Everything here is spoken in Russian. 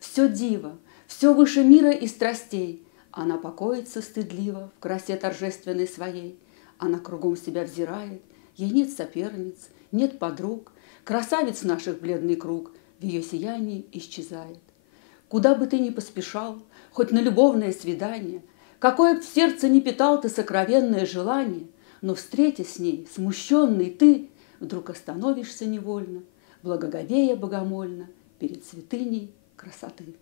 все диво, все выше мира и страстей. Она покоится стыдливо в красе торжественной своей. Она кругом себя взирает, ей нет соперниц, нет подруг. Красавиц наших бледный круг в ее сиянии исчезает. Куда бы ты ни поспешал, хоть на любовное свидание, какое б в сердце не питал ты сокровенное желание, но, встретясь с ней, смущенный ты, вдруг остановишься невольно, благоговея богомольно перед святыней красоты.